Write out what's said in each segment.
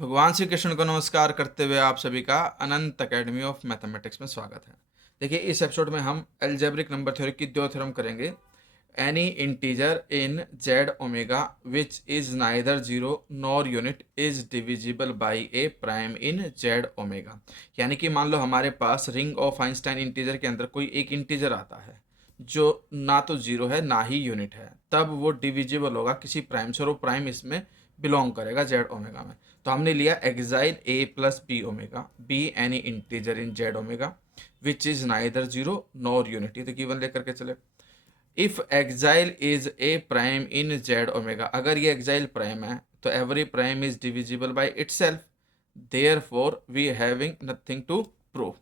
भगवान श्री कृष्ण को नमस्कार करते हुए आप सभी का अनंत अकेडमी ऑफ मैथमेटिक्स में स्वागत है। देखिए, इस एपिसोड में हम अलजेब्रिक नंबर थ्योरी की दो थ्योरम करेंगे। Any integer in Z omega which is neither zero nor unit is divisible by A prime in Z omega. यानी कि मान लो हमारे पास रिंग ऑफ आइंस्टाइन इंटीजर के अंदर कोई एक इंटीजर आता है जो ना तो जीरो है ना ही यूनिट है, तब वो डिविजिबल होगा किसी प्राइम से और वो प्राइम इसमें बिलोंग करेगा जेड ओमेगा में। तो हमने लिया xi a plus b omega, B any integer in Z omega which is neither zero nor unity, तो गिवन लेकर के चले। If xi is a prime in Z omega, अगर ये एक्साइल प्राइम है तो every prime is divisible by itself, therefore we having nothing to prove.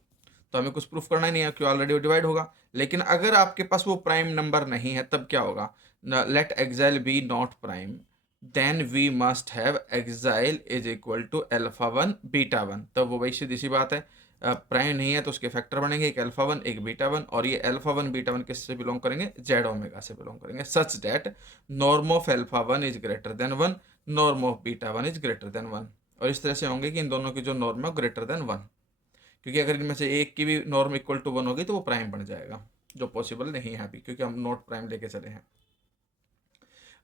तो हमें कुछ प्रूफ करना ही नहीं है क्योंकि ऑलरेडी डिवाइड होगा। लेकिन अगर आपके पास वो प्राइम नंबर नहीं है तब क्या होगा? Let xi be not prime, then we must have xi is equal to alpha one beta one. तो वो वही सीधी सी बात है, प्राइम नहीं है तो उसके फैक्टर बनेंगे, एक अल्फा वन एक बीटा वन, और ये अल्फा वन बीटा वन किससे बिलोंग करेंगे? जेड ओमेगा से बिलोंग करेंगे, such that norm of alpha one is greater than one, norm of beta one is greater than one. और इस तरह से होंगे कि इन दोनों की जो नॉर्म है ग्रेटर देन वन, क्योंकि अगर इनमें से एक की भी नॉर्म इक्वल टू वन होगी तो वो प्राइम बन जाएगा, जो पॉसिबल नहीं है अभी क्योंकि हम नॉट प्राइम लेके चले हैं।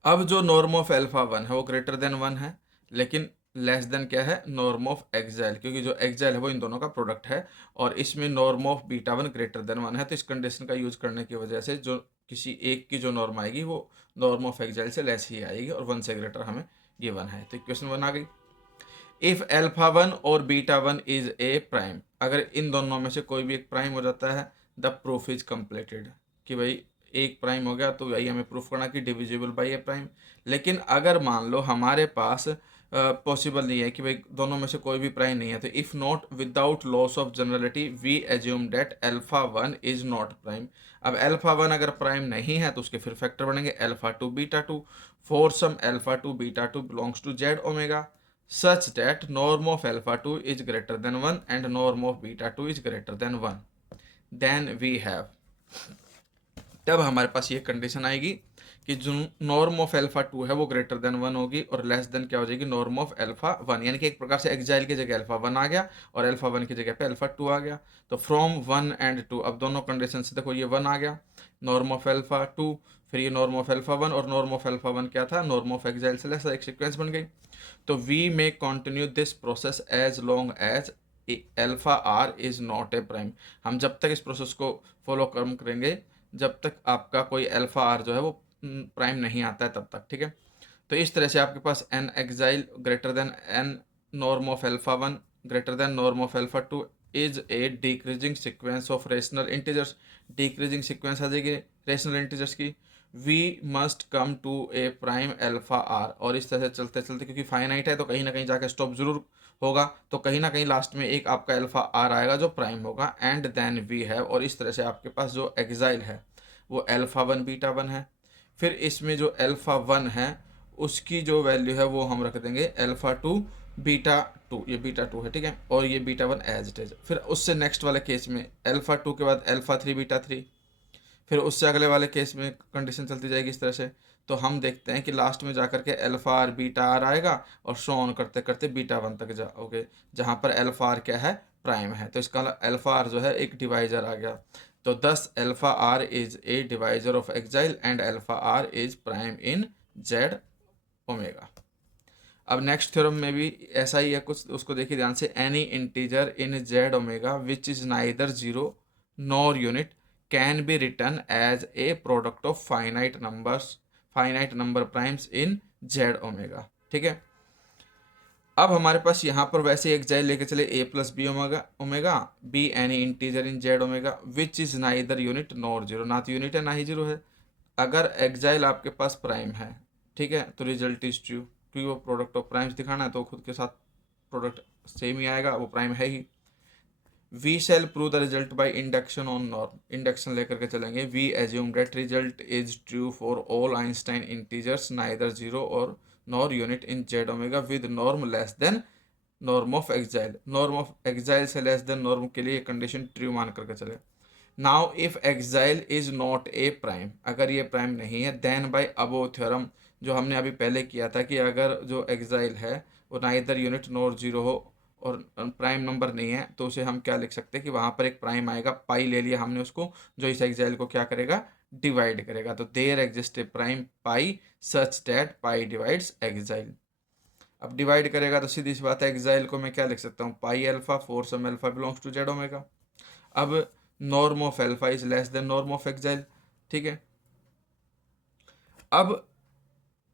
अब जो नॉर्म ऑफ अल्फा वन है वो ग्रेटर देन वन है, लेकिन लेस देन क्या है? नॉर्म ऑफ एक्साइल, क्योंकि जो एक्साइल है वो इन दोनों का प्रोडक्ट है और इसमें norm of beta one greater then one है। तो इस कंडीशन का यूज करने की वजह से जो किसी एक की जो नॉर्म आएगी वो नॉर्म ऑफ एक्साइल से लेस ही आएगी और वन से ग्रेटर हमें गिवन है। तो इक्वेशन वन आ गई। इफ अल्फा वन और beta one is a prime, अगर इन दोनों में से कोई भी एक प्राइम हो जाता है, द प्रूफ इज कंप्लीटेड, कि भाई एक प्राइम हो गया तो वही हमें प्रूफ करना कि डिविजिबल बाई ए प्राइम। लेकिन अगर मान लो हमारे पास पॉसिबल नहीं है कि भाई दोनों में से कोई भी प्राइम नहीं है, तो if not without loss of generality we assume that alpha one is not prime. अब अल्फा वन अगर प्राइम नहीं है तो उसके फिर फैक्टर बनेंगे alpha two beta two, for some alpha two beta two belongs to Z omega such that norm of alpha 2 is greater than 1 and norm of beta 2 is greater than 1, then we have, तब हमारे पास ये condition आएगी कि जो norm of alpha 2 है वो greater than 1 होगी और लेस देन क्या हो जाएगी? Norm of alpha 1। यानी कि एक प्रकार से एक्साइल की जगह अल्फा 1 आ गया और अल्फा 1 की जगह पे अल्फा 2 आ गया। तो फ्रॉम 1 एंड 2, अब दोनों कंडीशन से देखो, ये 1 आ गया नॉर्म ऑफ अल्फा 2, फिर ये नॉर्म ऑफ अल्फा 1 और नॉर्म ऑफ अल्फा 1 क्या था? नॉर्म ऑफ एक्साइल से लेस, एक सीक्वेंस बन गई। तो we may continue this process as long as alpha r is not a prime. हम जब तक इस प्रोसेस को फॉलो करेंगे जब तक आपका कोई अल्फा आर जो है वो प्राइम नहीं आता है तब तक, ठीक है। तो इस तरह से आपके पास an xi greater than an norm of alpha one greater than norm of alpha two is a decreasing sequence of rational integers. Decreasing sequence आ जाएगी रेशनल इंटीजर्स की। We must come to a prime alpha r, और इस तरह से चलते चलते, क्योंकि फाइनाइट है तो कहीं ना कहीं जाकर स्टॉप जरूर होगा, तो कहीं ना कहीं लास्ट में एक आपका अल्फा आर आएगा जो प्राइम होगा। एंड देन वी हैव, और इस तरह से आपके पास जो एक्साइल है वो अल्फा वन बीटा वन है। फिर इसमें जो अल्फा वन है उसकी जो वैल्यू है वो हम रख देंगे अल्फा टू बीटा टू, ये बीटा टू है, ठीक है, और ये beta one as it is. फिर उससे नेक्स्ट वाले केस में अल्फा टू के बाद अल्फा थ्री बीटा थ्री, फिर उससे अगले वाले केस में कंडीशन चलती जाएगी इस तरह से। तो हम देखते हैं कि लास्ट में जाकर के अल्फा आर बीटा आर आएगा और शो ऑन करते करते बीटा वन तक जाओगे जहाँ पर अल्फा आर क्या है? प्राइम है। तो इसका अल्फा आर जो है एक डिवाइजर आ गया। तो thus alpha r is a divisor of xi and alpha r is prime in Z omega. अब नेक्स्ट थ्योरम में भी ऐसा ही है कुछ, उसको देखिए ध्यान से। Any integer in Z omega which is neither zero nor unit can be written as a product of finite number primes in Z omega, ठीक है। अब हमारे पास यहाँ पर वैसे एक्साइल लेके चले a plus b omega omega B any integer in Z omega which is neither unit nor zero, ना तो यूनिट है ना ही जीरो है। अगर एक्साइल आपके पास प्राइम है, ठीक है, तो रिजल्ट इज ट्रू, क्योंकि वो प्रोडक्ट ऑफ प्राइम्स दिखाना है तो खुद के साथ प्रोडक्ट सेम ही आएगा, वो प्राइम है ही। We shall prove the result by induction on norm, induction लेकर के चलेंगे। We assume that result is true for all Eisenstein integers neither zero और nor unit in Z omega with norm less than norm of xi. Norm of xi से less than norm के लिए condition true मान करके चले। Now if xi is not a prime, अगर ये prime नहीं है, देन बाय अबो थ्योरम, जो हमने अभी पहले किया था कि अगर जो एक्साइल है और नाइदर यूनिट नॉर जीरो हो और प्राइम नंबर नहीं है, तो उसे हम क्या लिख सकते हैं कि वहाँ पर एक प्राइम आएगा, पाई ले लिया हमने उसको, जो इस एक्साइल को क्या करेगा, डिवाइड करेगा। तो there exist a prime pi such that pi divides xi. अब डिवाइड करेगा तो सीधी सी बात है, एक्साइल को मैं क्या लिख सकता हूँ, pi alpha for some alpha belongs to Z omega. अब norm of alpha is less than norm of xi, ठीक है। अब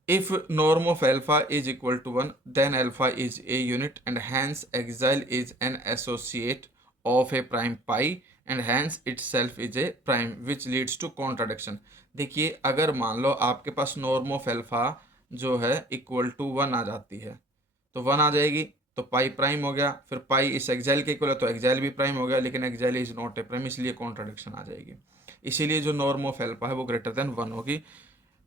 if norm of alpha is equal to 1, then alpha is a unit and hence exile is an associate of a prime pi and hence itself is a prime which leads to contradiction। देखिए अगर मान लो आपके पास norm of alpha जो है equal to 1 आ जाती है, तो 1 आ जाएगी तो पाई प्राइम हो गया, फिर पाई इस एक्साइल के इक्वल है तो एक्साइल भी प्राइम हो गया, लेकिन xi is not a prime, इसलिए कॉन्ट्राडिक्शन आ जाएगी। इसीलिए जो नॉर्म ऑफ अल्फा है वो ग्रेटर देन 1 होगी।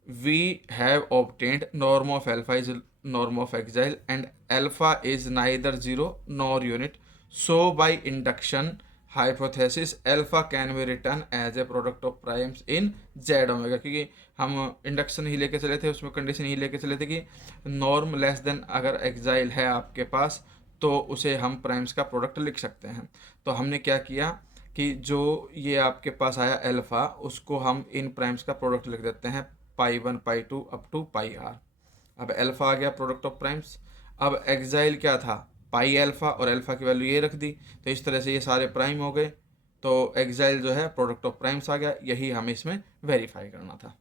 We have obtained norm of alpha is norm of exile and alpha is neither zero nor unit, so by induction hypothesis alpha can be written as a product of primes in z omega। क्योंकि हम induction ही लेके चले थे, उसमें condition ही लेके चले थे कि नॉर्म लेस देन अगर एक्साइल है आपके पास तो उसे हम प्राइम्स का प्रोडक्ट लिख सकते हैं। तो हमने क्या किया कि जो ये आपके पास आया अल्फा, उसको हम इन प्राइम्स का प्रोडक्ट लिख देते हैं, पाई 1 पाई 2 अप टू पाई आर। अब अल्फा आ गया प्रोडक्ट ऑफ प्राइम्स। अब एक्साइल क्या था, पाई अल्फा, और अल्फा की वैल्यू ये रख दी, तो इस तरह से ये सारे प्राइम हो गए, तो एक्साइल जो है प्रोडक्ट ऑफ प्राइम्स आ गया। यही हमें इसमें वेरीफाई करना था।